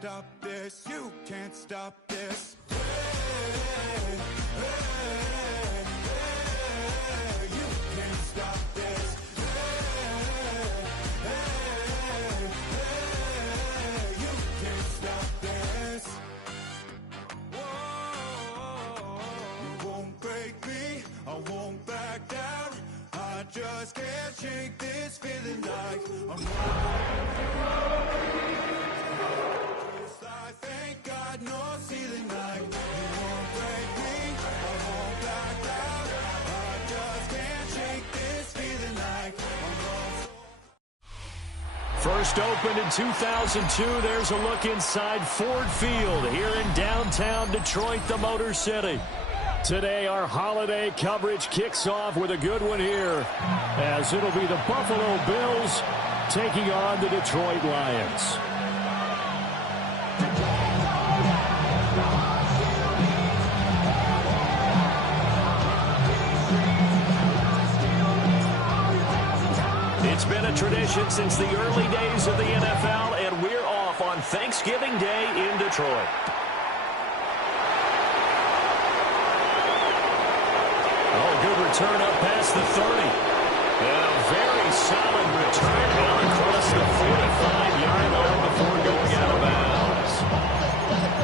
stop this, you can't stop this. You can't stop this. You can't stop this. Whoa. You won't break me, I won't back down. I just can't shake this feeling like I'm I thank God no ceiling like you won't break me, I won't back down. I just can't shake this feeling like I'm lost. First opened in 2002. There's a look inside Ford Field here in downtown Detroit, the Motor City. Today, our holiday coverage kicks off with a good one here, as it'll be the Buffalo Bills taking on the Detroit Lions. It's been a tradition since the early days of the NFL, and we're off on Thanksgiving Day in Detroit. Good return up past the 30. And a very solid return down across the 45-yard line before going out of bounds.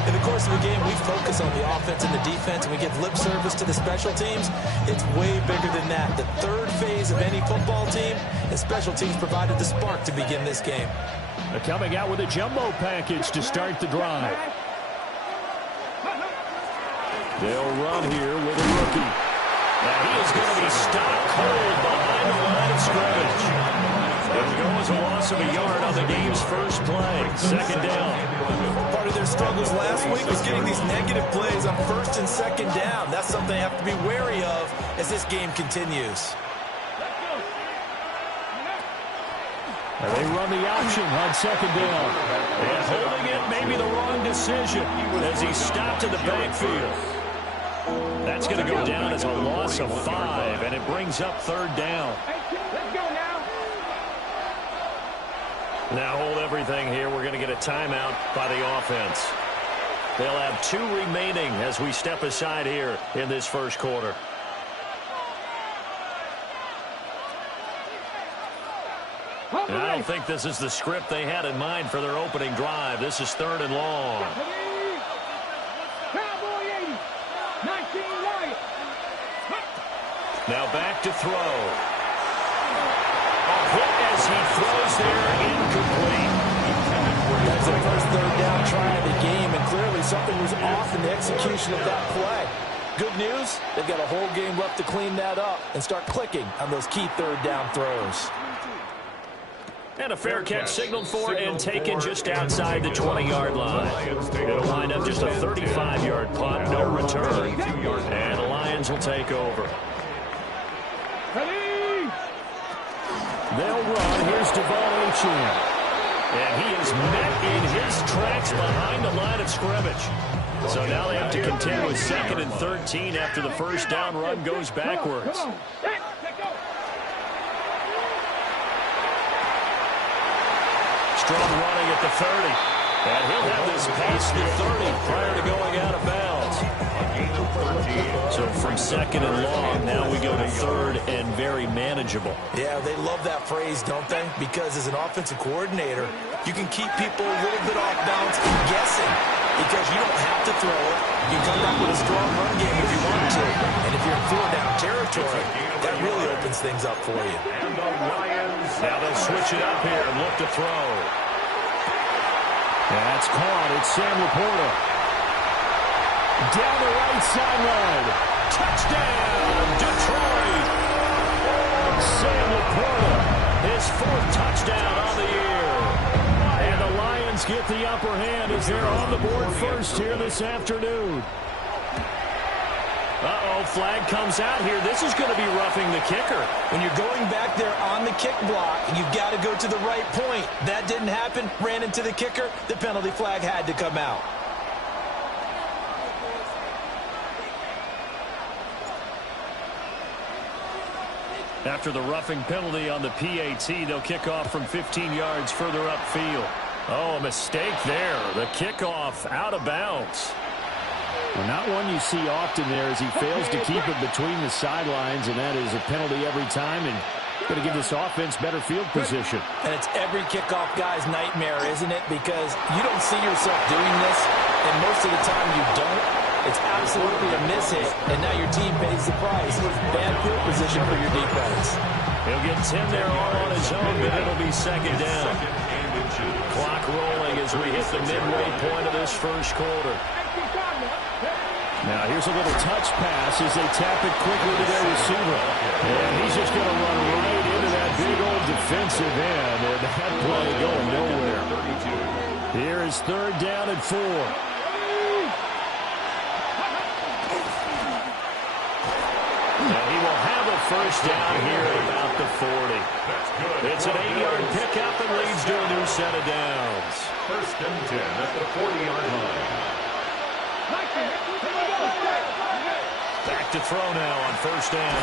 In the course of a game, we focus on the offense and the defense, and we give lip service to the special teams. It's way bigger than that. The third phase of any football team, and special teams provided the spark to begin this game. They're coming out with a jumbo package to start the drive. They'll run here with a rookie. Now he is going to be stopped cold behind the line of scrimmage. It'll go as a loss of a yard on the game's first play. Second down. Part of their struggles last week was getting these negative plays on first and second down. That's something they have to be wary of as this game continues. And they run the option on second down. And holding it may be the wrong decision as he's stopped in the backfield. That's going to go down as a loss of 5, and it brings up third down. Now hold everything here. We're going to get a timeout by the offense. They'll have 2 remaining as we step aside here in this first quarter. And I don't think this is the script they had in mind for their opening drive. This is third and long. Now back to throw. A hit as he throws there, incomplete. That's the first third down try of the game, and clearly something was off in the execution of that play. Good news, they've got a whole game left to clean that up and start clicking on those key third down throws. And a fair catch signaled for and taken just outside the 20-yard line. It'll wind up just a 35-yard punt, no return. And the Lions will take over. They'll run. Here's Devon Achane. And he is met in his tracks behind the line of scrimmage. So now they have to contend with 2nd and 13 after the first down run goes backwards. Strong running at the 30. And he'll have this past the 30 prior to going out of bounds. So from 2nd and long, now we go to 3rd and very manageable. Yeah, they love that phrase, don't they? Because as an offensive coordinator, you can keep people a little bit off balance and guessing because you don't have to throw it. You come back with a strong run game if you want to. And if you're in 4-down territory, that really opens things up for you. Now they'll switch it up here and look to throw. That's caught. It's Sam Laporta. Down the right sideline. Touchdown, Detroit. Sam Laporta, his 4th touchdown on the year. And the Lions get the upper hand as they're on the board first here this afternoon. Uh-oh, flag comes out here. This is going to be roughing the kicker. When you're going back there on the kick block, you've got to go to the right point. That didn't happen. Ran into the kicker. The penalty flag had to come out. After the roughing penalty on the PAT, they'll kick off from 15 yards further upfield. Oh, a mistake there. The kickoff out of bounds. Well, not one you see often there as he fails to keep it between the sidelines, and that is a penalty every time, and going to give this offense better field position. And it's every kickoff guy's nightmare, isn't it? Because you don't see yourself doing this, and most of the time you don't. It's absolutely a miss-hit, and now your team pays the price. Bad field position for your defense. He'll get 10 there all on his own, but it'll be second down. Clock rolling as we hit the midway point of this first quarter. Now here's a little touch pass as they tap it quickly to their receiver. And he's just going to run right into that big old defensive end, and that play going nowhere. Here is third down and 4. And he will have a first down here at about the 40. It's an 8-yard pickup and leads to a new set of downs. First and 10 at the 40-yard line. Back to throw now on first down.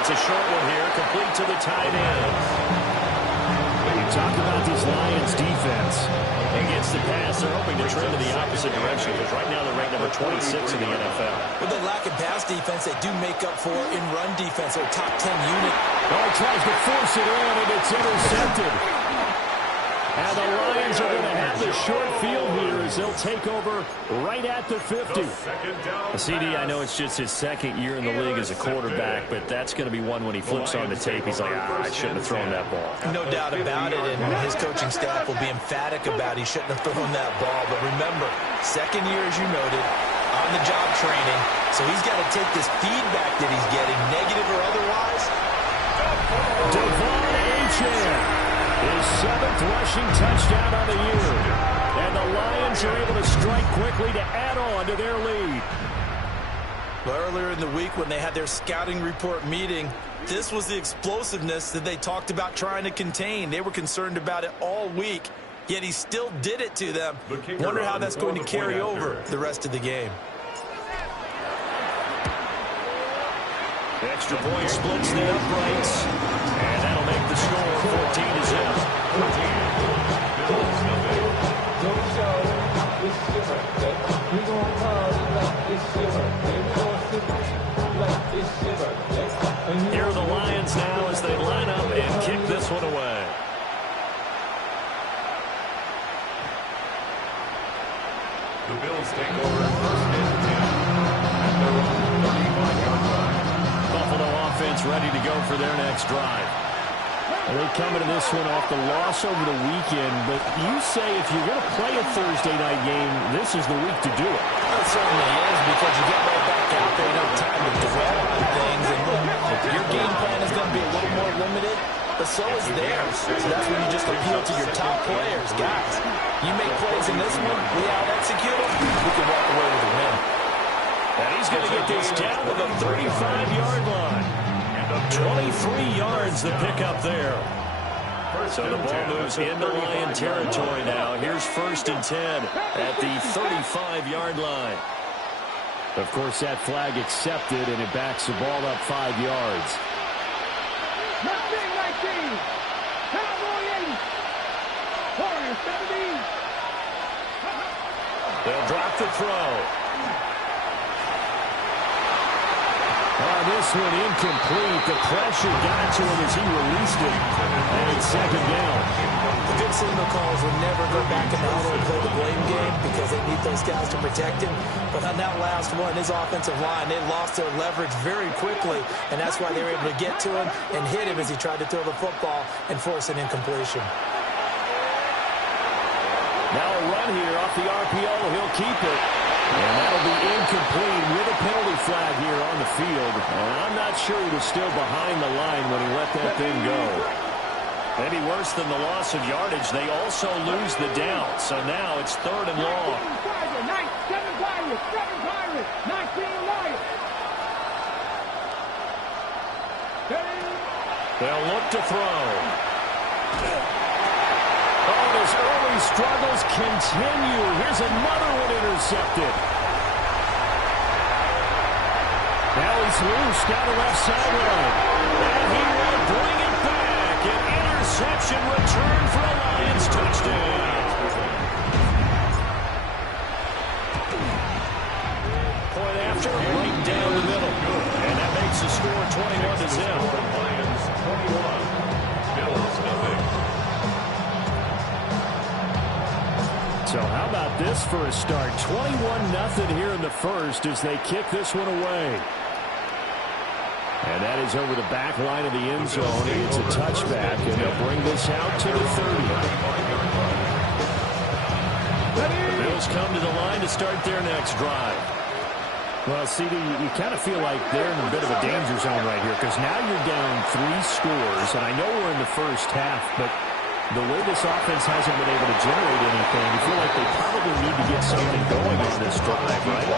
It's a short one here, complete to the tight end. You talk about this Lions defense. Against the pass, they're hoping to trend in the opposite direction because right now they're ranked number 26 in the NFL. With the lack of pass defense, they do make up for in run defense. They're a top 10 unit. Oh, tries to force it in, and it's intercepted. And the Lions are going to have the short field here as they'll take over right at the 50. CD, I know it's just his second year in the league as a quarterback, but that's going to be one when he flips on the tape. He's like, I shouldn't have thrown that ball. No doubt about it, and his coaching staff will be emphatic about he shouldn't have thrown that ball. But remember, second year, as you noted, on-the-job training, so he's got to take this feedback that he's getting, negative or otherwise. Devon Achane. His 7th rushing touchdown on the year. And the Lions are able to strike quickly to add on to their lead. Well, earlier in the week when they had their scouting report meeting, this was the explosiveness that they talked about trying to contain. They were concerned about it all week, yet he still did it to them. Wonder how that's going to carry over the rest of the game. Extra point splits the uprights. And that'll make the score 14-0. Here are the Lions now as they line up and kick this one away. The Bills take over first and 10 at their own 35-yard line. Buffalo offense ready to go for their next drive. They come into this one off the loss over the weekend, but you say if you're going to play a Thursday night game, this is the week to do it. It certainly is, because you get right back out there, you don't have time to dwell on things, and look, your game plan is going to be a little more limited, but so is theirs. So that's when you just appeal to your top players. Guys, you make plays in this one, we out-execute them, we can walk away with a win. And he's going to get this down to the 35-yard line. 23 yards the pickup there. So the ball moves into Lion territory now. Here's first and 10 at the 35-yard line. Of course, that flag accepted, and it backs the ball up 5 yards. 19, Cowboy 80, Warriors 17. They'll drop the throw. This one incomplete. The pressure got to him as he released it. And it's second down. The good signal calls will never go back in the huddle and play the blame game because they need those guys to protect him. But on that last one, his offensive line, they lost their leverage very quickly, and that's why they were able to get to him and hit him as he tried to throw the football and force an incompletion. Now a run here off the RPO. He'll keep it. And that'll be incomplete with a penalty flag here on the field. And I'm not sure he was still behind the line when he let that thing go. Maybe worse than the loss of yardage, they also lose the down. So now it's third and long. 7 Pirates, 19 Lions. They'll look to throw. Oh, his early struggles continue. Here's another one intercepted. Now he's loose down the left sideline. And he will bring it back. An interception return for a Lions touchdown. So how about this for a start? 21-0 here in the first as they kick this one away. And that is over the back line of the end zone. It's a touchback, and they'll bring this out to the 30. The Bills come to the line to start their next drive. Well, CD, you kind of feel like they're in a bit of a danger zone right here because now you're down 3 scores, and I know we're in the first half, but the way this offense hasn't been able to generate anything, you feel like they probably need to get something going on this drive, right?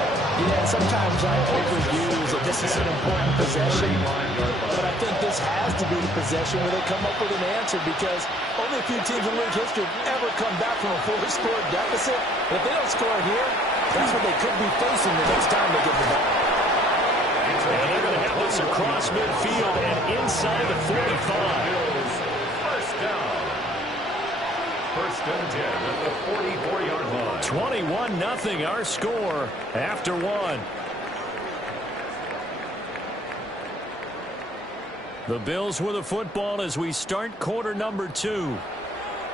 Yeah, sometimes I overuse that this is an important possession, but I think this has to be the possession where they come up with an answer because only a few teams in league history have ever come back from a 4-score deficit. And if they don't score here, that's what they could be facing the next time they get the ball. And they're going to have this across midfield and inside the 45. First down. First and 10 at the 44-yard line. 21-0 our score after 1. The Bills with a football as we start quarter number 2.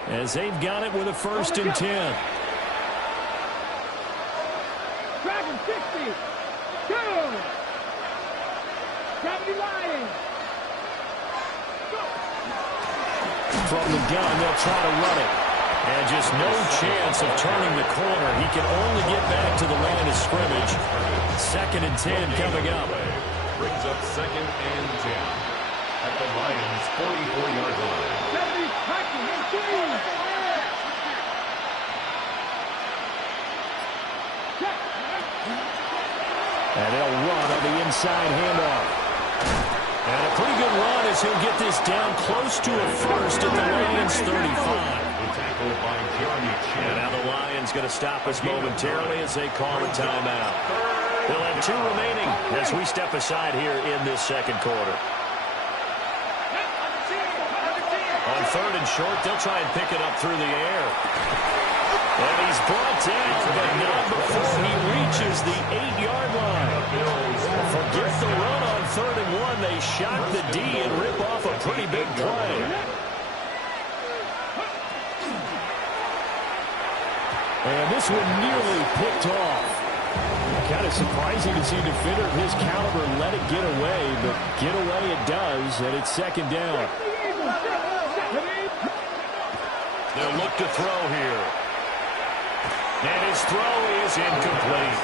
As they've got it with a first and 10. Dragon 60. 2. 70 Lions. From the gun, they'll try to run it. And just no chance of turning the corner. He can only get back to the line of scrimmage. Second and 10 coming up. Brings up second and 10 at the Lions' 44-yard line. 70 Hutchins and 3. And they'll run on the inside handoff. And a pretty good run as he'll get this down close to a first at the Lions' 35. Tackled by Jeremy Chin. And now the Lions going to stop us momentarily as they call a timeout. They'll have 2 remaining as we step aside here in this second quarter. On third and short, they'll try and pick it up through the air. And he's brought down, but not before he reaches the 8-yard line. Forget the run on third and 1. They shock the D and rip off a pretty big play. And this one nearly picked off. Kind of surprising to see a defender of his caliber let it get away, but get away it does, and it's second down. They'll look to throw here. And his throw is incomplete.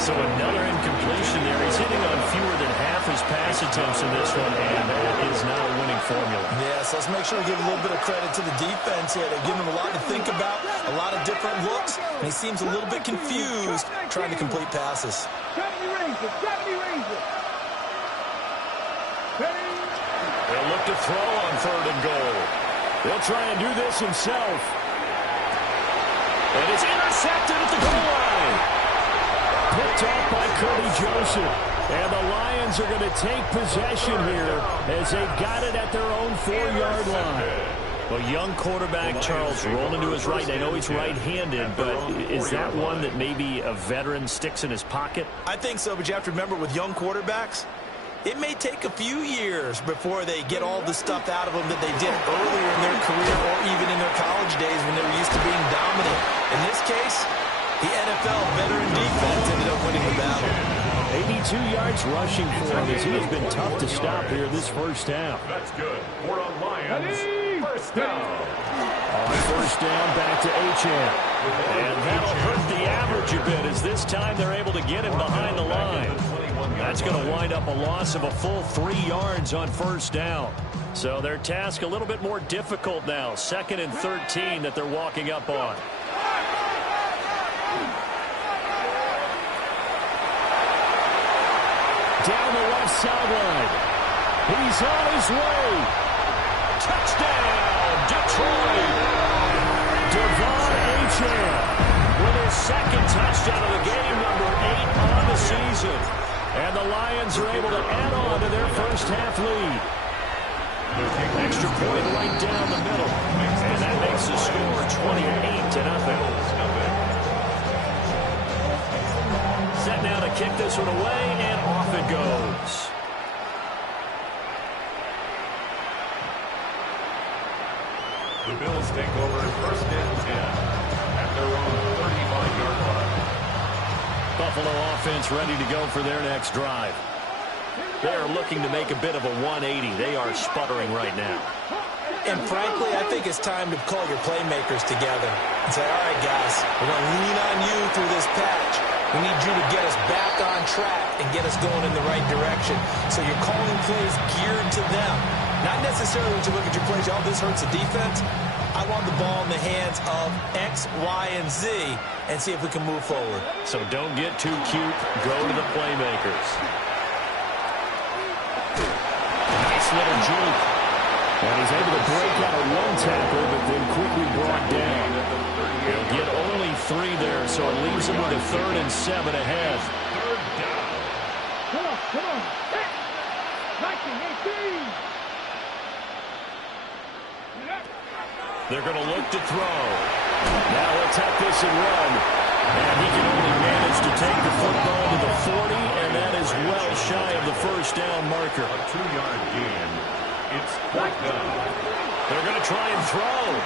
So another incompletion there. He's hitting on fewer than half his pass attempts in this one, and that is not a winning formula. Yes, let's make sure we give a little bit of credit to the defense here. They're giving him a lot to think about, a lot of different looks, and he seems a little bit confused trying to complete passes. 70 Rangers. 70 Rangers. They'll look to throw on third and goal. They'll try and do this himself. And it's intercepted at the goal line. Picked off by Cody Joseph. And the Lions are going to take possession here as they've got it at their own 4-yard line. Well, young quarterback Charles rolling to his right. I know he's right-handed, but is that one that maybe a veteran sticks in his pocket? I think so, but you have to remember with young quarterbacks, it may take a few years before they get all the stuff out of them that they did earlier in their career or even in their college days when they were used to being dominant. In this case, the NFL veteran defense ended up winning the battle. 82 yards rushing for him as he has been tough to stop here this first half. That's good. For the Lions, first down. On first down, back to Achane. And that'll hurt the average a bit as this time they're able to get him behind the line. That's going to wind up a loss of a full 3 yards on first down. So their task a little bit more difficult now. 2nd and 13 that they're walking up on. Down the left sideline. He's on his way. Touchdown, Detroit. Devon Achane with his 2nd touchdown of the game, number 8 on the season. And the Lions are able to add on to their first half lead. Extra point right down the middle. And that makes the score 28-0. Set now to kick this one away, and off it goes. The Bills take over first and 10 at their own 35-yard line. Buffalo offense ready to go for their next drive. They are looking to make a bit of a 180. They are sputtering right now. And frankly, I think it's time to call your playmakers together and say, all right, guys, we're going to lean on you through this patch. We need you to get us back on track and get us going in the right direction. So you're calling plays geared to them. Not necessarily when you look at your plays, oh, this hurts the defense. I want the ball in the hands of X, Y, and Z and see if we can move forward. So don't get too cute. Go to the playmakers. Nice little juke. And he's able to break out of one tackle, but then quickly brought down. He'll get only 3 there, so it leaves him with a 3rd and 7 ahead. Come on, come on. 19, 18. They're going to look to throw. Now he'll take this and run. And he can only manage to take the football to the 40, and that is well shy of the first down marker. A 2-yard gain. It's 4th down. They're going to try and throw.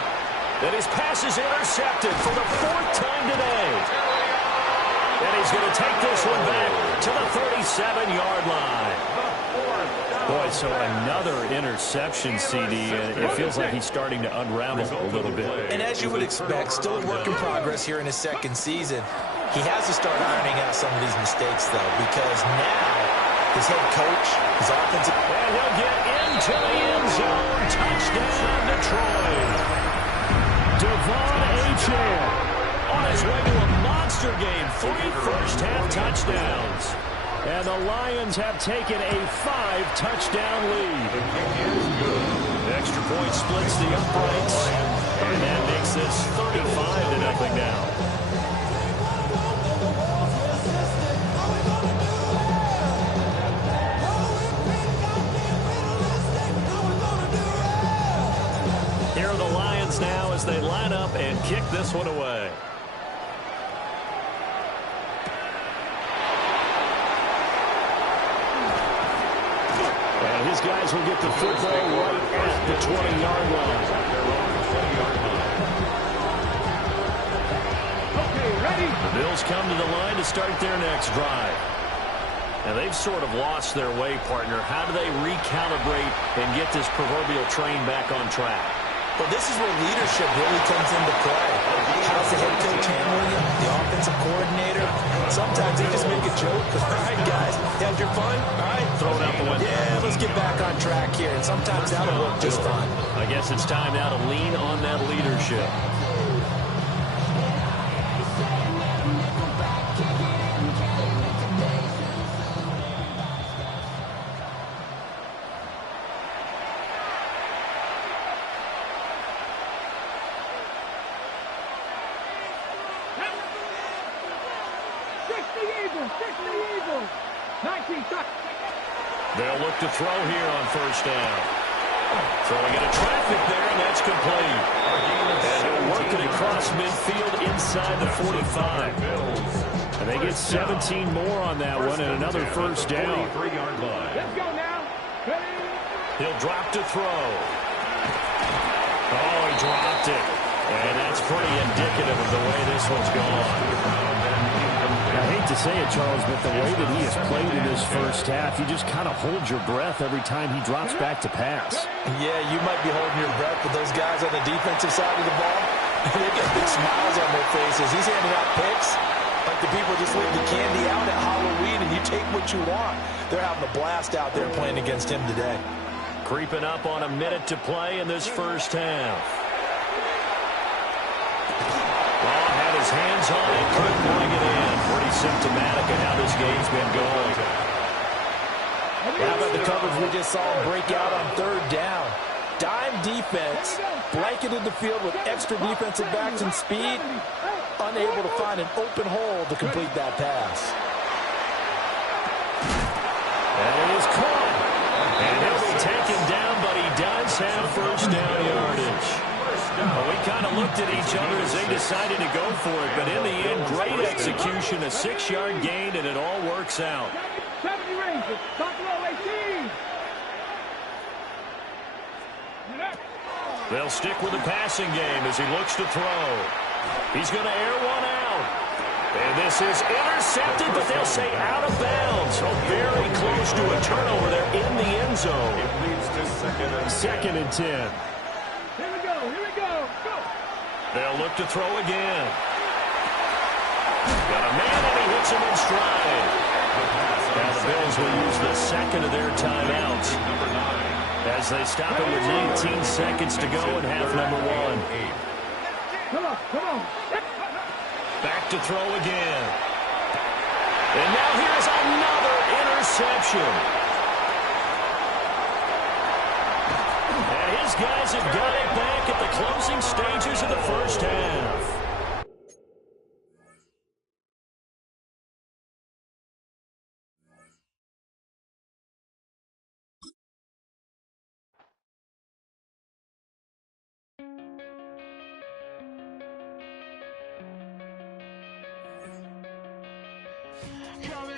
And his pass is intercepted for the 4th time today. And he's going to take this one back to the 37-yard line. Boy, so another interception, CD. It feels like he's starting to unravel a little bit. And as you would expect, still a work in progress here in his 2nd season. He has to start ironing out some of these mistakes, though, because now his head coach, his offensive... And he'll get into the end zone. Touchdown, Detroit. Devon Achane on his way to a monster game. 3 first-half touchdowns. And the Lions have taken a 5-touchdown lead. Extra point splits the uprights. And that makes this 35-0 now. Here are the Lions now as they line up and kick this one away. And his guys will get the football right at the 20-yard line. Okay, ready? The Bills come to the line to start their next drive. And they've sort of lost their way, partner. How do they recalibrate and get this proverbial train back on track? Well, this is where leadership really comes into play. How's the head coach handling it? The offensive coordinator? Sometimes they just make a joke. All right, guys, you had your fun? All right. Throw it out the window. Yeah, let's get back on track here. And sometimes that'll work just fine. I guess it's time now to lean on that leadership. They'll look to throw here on first down. Throwing into traffic there, and that's complete. And he'll work it across midfield inside the 45. And they get 17 more on that one and another first down. 43-yard line. Let's go now. Ready? He'll drop to throw. Oh, he dropped it. And that's pretty indicative of the way this one's gone. I hate to say it, Charles, but the way that he has played in this first half, you just kind of hold your breath every time he drops back to pass. Yeah, you might be holding your breath, but those guys on the defensive side of the ball, they've got big smiles on their faces. He's handing out picks like the people just leave the candy out at Halloween, and you take what you want. They're having a blast out there playing against him today. Creeping up on a minute to play in this first half. Had his hands on it, couldn't bring it in. Pretty symptomatic of how this game's been going. How about the coverage we just saw break out on 3rd down? Dime defense, blanketed the field with extra defensive backs and speed, unable to find an open hole to complete that pass. And it is caught. And he'll be taken down, but he does have first down yardage. Well, we kind of looked at each other as they decided to go for it, but in the end, great execution, a 6-yard gain, and it all works out. 70 Rangers, top row 18. They'll stick with the passing game as he looks to throw. He's going to air one out. And this is intercepted, but they'll say out of bounds. So very close to a turnover there in the end zone. It leads to second and 10. Here we go. Here we go. Go. They'll look to throw again. Got a man, and he hits him in stride. Now the Bills will use the second of their timeouts as they stop it with 19 seconds to go in half number one. Come on. Come on. Back to throw again. And now here's another interception. And his guys have got it back at the closing stages of the first half. Come